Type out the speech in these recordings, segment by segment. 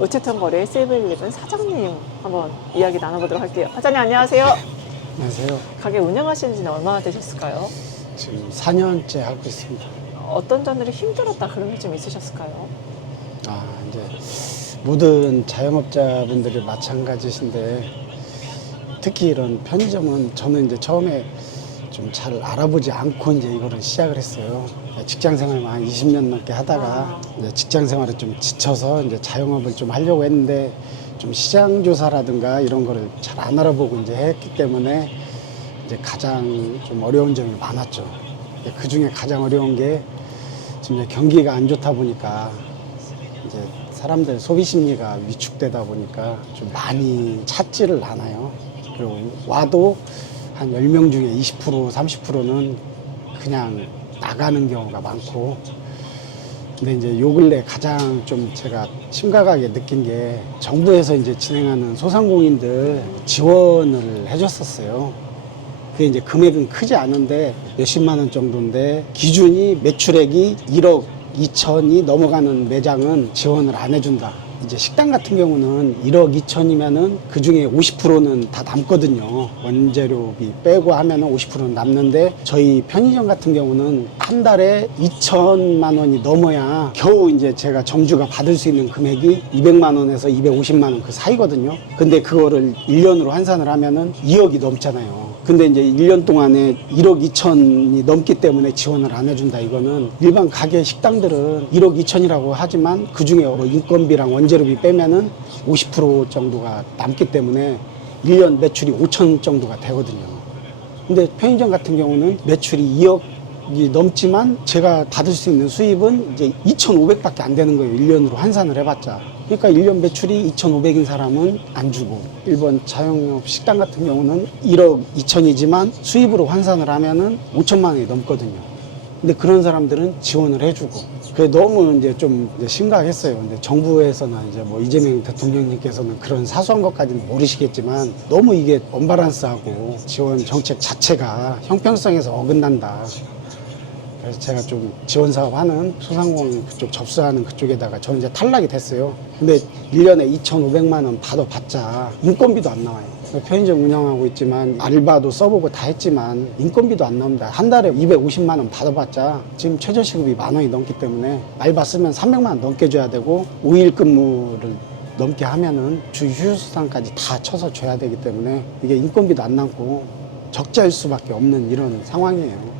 우체통 거래 세이브일레븐 사장님 한번 이야기 나눠보도록 할게요. 사장님 안녕하세요. 안녕하세요. 가게 운영하신 지는 얼마나 되셨을까요? 지금 4년째 하고 있습니다. 어떤 점들이 힘들었다 그런 게 좀 있으셨을까요? 이제 모든 자영업자분들이 마찬가지신데 특히 이런 편의점은 저는 이제 처음에 좀 잘 알아보지 않고 이제 이거를 시작을 했어요. 직장 생활만 한 20년 넘게 하다가 이제 직장 생활에 좀 지쳐서 이제 자영업을 좀 하려고 했는데 좀 시장 조사라든가 이런 거를 잘 안 알아보고 이제 했기 때문에 이제 가장 좀 어려운 점이 많았죠. 그 중에 가장 어려운 게 지금 이제 경기가 안 좋다 보니까 이제 사람들 소비 심리가 위축되다 보니까 좀 많이 찾지를 않아요. 그리고 와도 한 10명 중에 20%, 30%는 그냥 나가는 경우가 많고. 근데 이제 요 근래 가장 좀 제가 심각하게 느낀 게 정부에서 이제 진행하는 소상공인들 지원을 해줬었어요. 그게 이제 금액은 크지 않은데 몇십만 원 정도인데 기준이 매출액이 1억 2천이 넘어가는 매장은 지원을 안 해준다. 이제 식당 같은 경우는 1억 2천이면은 그 중에 50%는 다 남거든요. 원재료비 빼고 하면은 50%는 남는데 저희 편의점 같은 경우는 한 달에 2천만 원이 넘어야 겨우 이제 제가 점주가 받을 수 있는 금액이 200만 원에서 250만 원 그 사이거든요. 근데 그거를 1년으로 환산을 하면은 2억이 넘잖아요. 근데 이제 1년 동안에 1억 2천이 넘기 때문에 지원을 안 해준다. 이거는 일반 가게 식당들은 1억 2천이라고 하지만 그 중에 뭐 인건비랑 원재료비 빼면은 50% 정도가 남기 때문에 1년 매출이 5천 정도가 되거든요. 근데 편의점 같은 경우는 매출이 2억이 넘지만 제가 받을 수 있는 수입은 이제 2,500밖에 안 되는 거예요. 1년으로 환산을 해봤자. 그러니까 1년 매출이 2,500인 사람은 안 주고, 일본 자영업 식당 같은 경우는 1억 2천이지만 수입으로 환산을 하면은 5천만 원이 넘거든요. 근데 그런 사람들은 지원을 해주고, 그게 너무 이제 좀 이제 심각했어요. 근데 정부에서나 이제 뭐 이재명 대통령님께서는 그런 사소한 것까지는 모르시겠지만 너무 이게 언밸런스하고 지원 정책 자체가 형평성에서 어긋난다. 그래서 제가 좀 지원 사업 하는 소상공인 그쪽 접수하는 그쪽에다가 저는 이제 탈락이 됐어요. 근데 1년에 2,500만 원 받아봤자 인건비도 안 나와요. 편의점 운영하고 있지만 알바도 써보고 다 했지만 인건비도 안 나옵니다. 한 달에 250만 원 받아봤자 지금 최저시급이 10,000원이 넘기 때문에 알바 쓰면 300만 원 넘게 줘야 되고 5일 근무를 넘게 하면은 주 휴수당까지 다 쳐서 줘야 되기 때문에 이게 인건비도 안 남고 적자일 수밖에 없는 이런 상황이에요.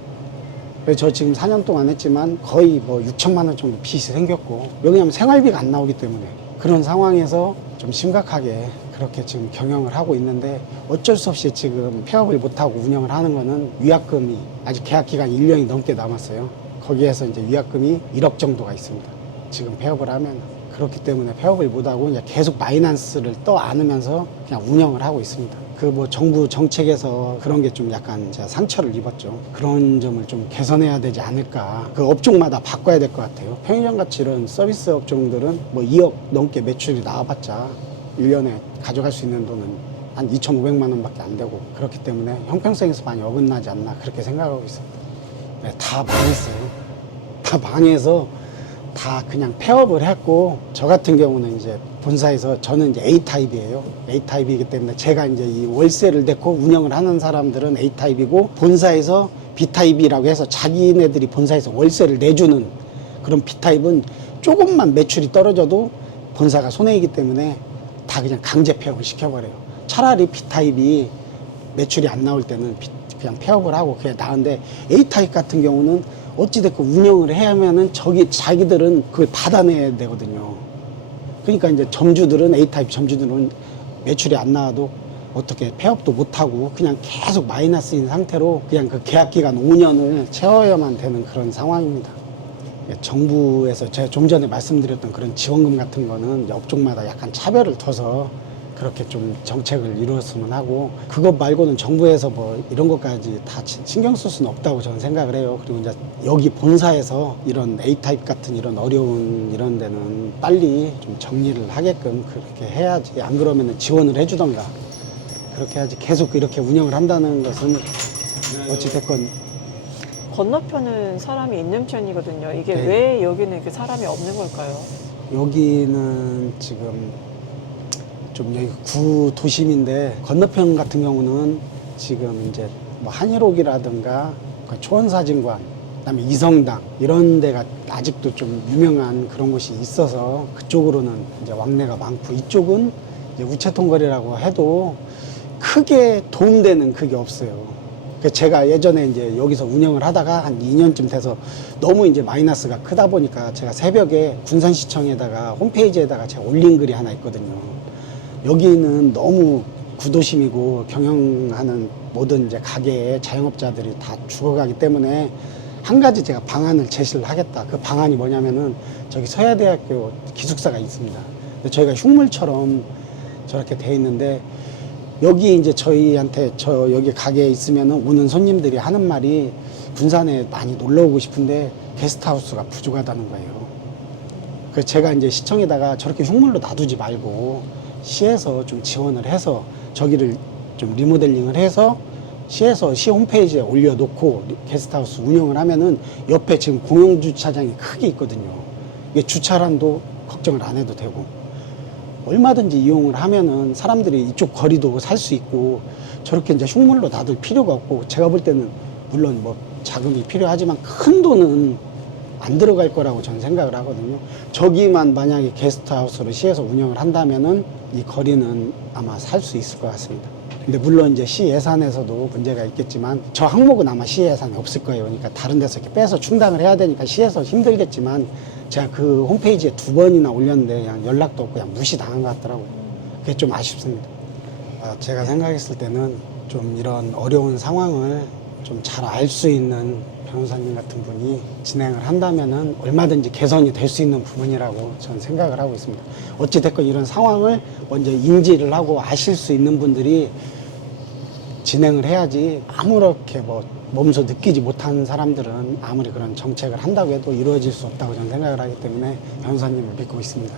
그래서 저 지금 4년 동안 했지만 거의 뭐 6천만 원 정도 빚이 생겼고, 왜냐하면 생활비가 안 나오기 때문에 그런 상황에서 좀 심각하게 그렇게 지금 경영을 하고 있는데 어쩔 수 없이 지금 폐업을 못하고 운영을 하는 거는 위약금이 아직 계약 기간이 1년이 넘게 남았어요. 거기에서 이제 위약금이 1억 정도가 있습니다. 지금 폐업을 하면. 그렇기 때문에 폐업을 못하고 이제 계속 마이너스를 떠 안으면서 그냥 운영을 하고 있습니다. 그 뭐 정부 정책에서 그런 게 좀 약간 제가 상처를 입었죠. 그런 점을 좀 개선해야 되지 않을까. 그 업종마다 바꿔야 될 것 같아요. 편의점 같이 이런 서비스 업종들은 뭐 2억 넘게 매출이 나와봤자 1년에 가져갈 수 있는 돈은 한 2,500만 원밖에 안 되고, 그렇기 때문에 형평성에서 많이 어긋나지 않나 그렇게 생각하고 있습니다. 네, 다 망했어요. 다 망해서 다 그냥 폐업을 했고, 저 같은 경우는 이제 본사에서 저는 이제 A타입이에요. A타입이기 때문에 제가 이제 이 월세를 내고 운영을 하는 사람들은 A타입이고, 본사에서 B타입이라고 해서 자기네들이 본사에서 월세를 내주는 그런 B타입은 조금만 매출이 떨어져도 본사가 손해이기 때문에 다 그냥 강제 폐업을 시켜버려요. 차라리 B타입이 매출이 안 나올 때는 그냥 폐업을 하고 그게 나은데, A타입 같은 경우는 어찌됐건 운영을 해야 하면은 자기들은 그걸 받아내야 되거든요. 그러니까 이제 점주들은, A타입 점주들은 매출이 안 나와도 어떻게 폐업도 못하고 그냥 계속 마이너스인 상태로 그냥 그 계약 기간 5년을 채워야만 되는 그런 상황입니다. 정부에서 제가 좀 전에 말씀드렸던 그런 지원금 같은 거는 이제 업종마다 약간 차별을 둬서 그렇게 좀 정책을 이루었으면 하고, 그것 말고는 정부에서 뭐 이런 것까지 다 신경 쓸 수는 없다고 저는 생각을 해요. 그리고 이제 여기 본사에서 이런 A타입 같은 이런 어려운 이런 데는 빨리 좀 정리를 하게끔 그렇게 해야지. 안 그러면 지원을 해주던가 그렇게 해야지. 계속 이렇게 운영을 한다는 것은 어찌됐건. 건너편은 사람이 있는 편이거든요. 이게 네. 왜 여기는 이렇게 사람이 없는 걸까요? 여기는 지금 좀 여기 구도심인데 건너편 같은 경우는 지금 이제 뭐 한일옥이라든가 초원사진관, 그다음에 이성당 이런 데가 아직도 좀 유명한 그런 곳이 있어서 그쪽으로는 이제 왕래가 많고, 이쪽은 이제 우체통거리라고 해도 크게 도움되는 그게 없어요. 그래서 제가 예전에 이제 여기서 운영을 하다가 한 2년쯤 돼서 너무 이제 마이너스가 크다 보니까 제가 새벽에 군산시청에다가 홈페이지에다가 제가 올린 글이 하나 있거든요. 여기는 너무 구도심이고 경영하는 모든 이제 가게의 자영업자들이 다 죽어가기 때문에 한 가지 제가 방안을 제시를 하겠다. 그 방안이 뭐냐면은 저기 서야대학교 기숙사가 있습니다. 근데 저희가 흉물처럼 저렇게 돼 있는데, 여기 이제 저희한테 저 여기 가게에 있으면은 오는 손님들이 하는 말이 군산에 많이 놀러 오고 싶은데 게스트하우스가 부족하다는 거예요. 그래서 제가 이제 시청에다가 저렇게 흉물로 놔두지 말고 시에서 좀 지원을 해서 저기를 좀 리모델링을 해서 시에서 시 홈페이지에 올려놓고 게스트하우스 운영을 하면은 옆에 지금 공용주차장이 크게 있거든요. 이게 주차란도 걱정을 안 해도 되고 얼마든지 이용을 하면은 사람들이 이쪽 거리도 살 수 있고, 저렇게 이제 흉물로 놔둘 필요가 없고, 제가 볼 때는 물론 뭐 자금이 필요하지만 큰 돈은 안 들어갈 거라고 저는 생각을 하거든요. 저기만 만약에 게스트하우스로 시에서 운영을 한다면은 이 거리는 아마 살 수 있을 것 같습니다. 근데 물론 이제 시 예산에서도 문제가 있겠지만 저 항목은 아마 시 예산이 없을 거예요. 그러니까 다른 데서 이렇게 빼서 충당을 해야 되니까 시에서 힘들겠지만, 제가 그 홈페이지에 2번이나 올렸는데 그냥 연락도 없고 그냥 무시당한 것 같더라고요. 그게 좀 아쉽습니다. 제가 생각했을 때는 좀 이런 어려운 상황을 좀 잘 알 수 있는 변호사님 같은 분이 진행을 한다면은 얼마든지 개선이 될 수 있는 부분이라고 저는 생각을 하고 있습니다. 어찌됐건 이런 상황을 먼저 인지를 하고 아실 수 있는 분들이 진행을 해야지, 아무렇게 뭐 몸소 느끼지 못하는 사람들은 아무리 그런 정책을 한다고 해도 이루어질 수 없다고 저는 생각을 하기 때문에 변호사님을 믿고 있습니다.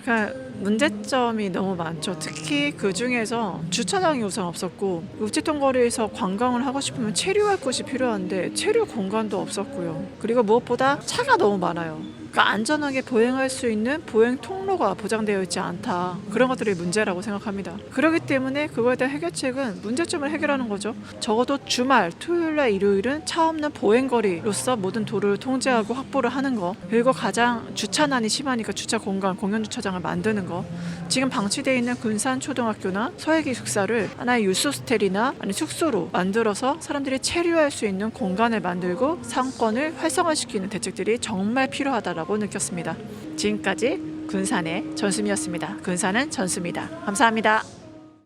그러니까 문제점이 너무 많죠. 특히 그 중에서 주차장이 우선 없었고, 우체통거리에서 관광을 하고 싶으면 체류할 곳이 필요한데 체류 공간도 없었고요. 그리고 무엇보다 차가 너무 많아요. 그러니까 안전하게 보행할 수 있는 보행 통로가 보장되어 있지 않다. 그런 것들이 문제라고 생각합니다. 그렇기 때문에 그거에 대한 해결책은 문제점을 해결하는 거죠. 적어도 주말, 토요일과 일요일은 차 없는 보행거리로서 모든 도로를 통제하고 확보를 하는 거, 그리고 가장 주차난이 심하니까 주차 공간, 공영주차장을 만드는 거, 지금 방치되어 있는 군산초등학교나 서해기숙사를 하나의 유스호스텔이나 아니 숙소로 만들어서 사람들이 체류할 수 있는 공간을 만들고 상권을 활성화시키는 대책들이 정말 필요하다라고 느꼈습니다. 지금까지 군산의 전수미였습니다. 군산은 전수입니다. 감사합니다.